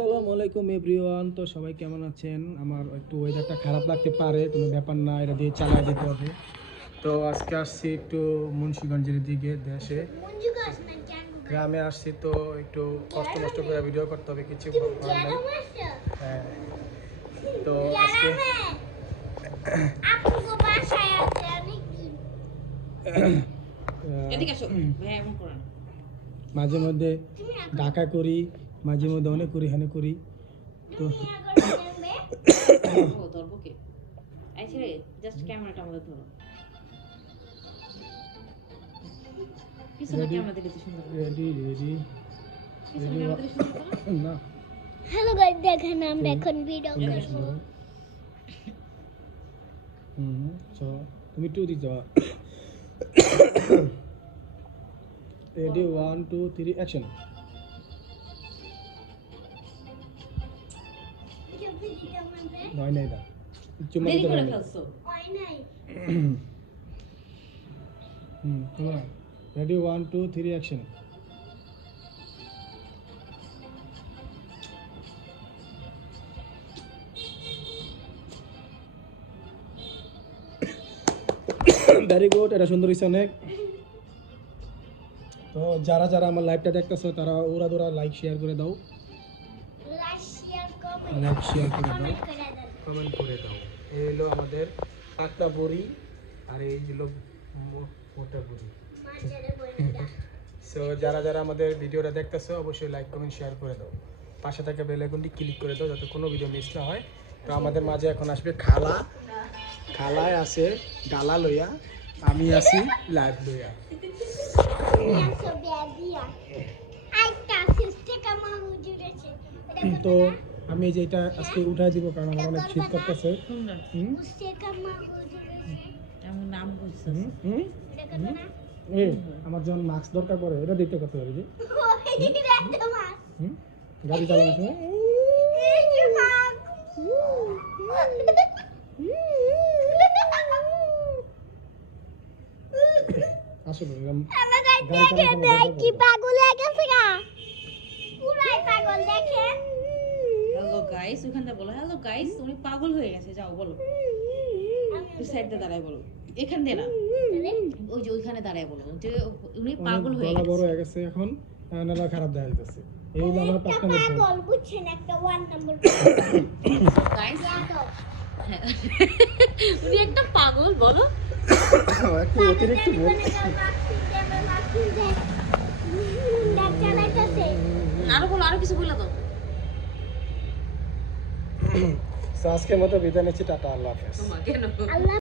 আসসালামু আলাইকুম এভরিওয়ান। তো সবাই কেমন আছেন? আমার একটু ওয়েদারটা খারাপ লাগতে পারে, কোনো ব্যাপার না, এটা দিয়ে চালিয়ে যেতে হবে। তো আজকে আসছি একটু মুন্সিগঞ্জের দিকে, দেশে গ্রামে আসছি। তো একটু কষ্ট করে ভিডিও করতে হবে, কিছু করার নাই। হ্যাঁ, তো আজকে মাঝে মধ্যে ঢাকা করি, মাঝে মধ্যে অনেক করি, হানে করি। তো হ্যালো গাইস, দেখেন আমরা এখন ভিডিও করব। সো তুমি টু দি যাও। Ready 1 2 3 action. নয় নাই দা চুমা দিতে পারো। ওই নাই। তোমার রেডি 1 2 3 অ্যাকশন। ভেরি গুড, এটা সুন্দর হয়েছে অনেক। তো যারা যারা আমার লাইভটা দেখতেছো তারা ওরা দোরা লাইক শেয়ার করে দাও, লাইক শেয়ার করে দাও, কমেন্ট করে দাও। এই হলো আমাদের পাকনা বড়ি, আর এই হলো মোটা বড়ি। সো যারা যারা আমাদের ভিডিওটা দেখতেছো অবশ্যই লাইক কমেন্ট শেয়ার করে দাও, পাশে থাকা বেল আইকনটি ক্লিক করে দাও যাতে কোনো ভিডিও মিস না হয়। তো আমাদের মাঝে এখন আসবে খালা, খালায় আছে ডালা লইয়া, আমি আছি লাইভ লইয়া। তো আমি যেটা আজকে উঠাই দিব কারণ আমার অনেক শীত করতেছে। আমার যখন মাস্ক দরকার পড়ে এটা দেখতে করতে পারি যে গাড়ি চালানোর সময়। আসলে কি পাগল হয়ে গেছে গা, পুরাই পাগল। দেখেন হ্যালো গাইস, ওখানটা বলো হ্যালো গাইস, উনি পাগল হয়ে গেছে। যাও বলো, তুই সাইডে দাঁড়ায় বলো, এখান দিয়ে না, ওই যে ওইখানে দাঁড়ায় বলো যে উনি পাগল হয়ে গেছে। বড় হয়ে গেছে এখন, নালা খারাপ দেখা যাচ্ছে। এই হলো আমার পাঁচ নম্বর পাগল, বুঝছেন? একটা 1 নাম্বার গাইস উনি একটা পাগল বলো। একটু অতিরিক্ত আরো বলো, আরো কিছু বলে দাও। আজকের মতো বিদায় নিচ্ছি, টাটা, আল্লাহ হাফেজ। তোমাকে আল্লাহ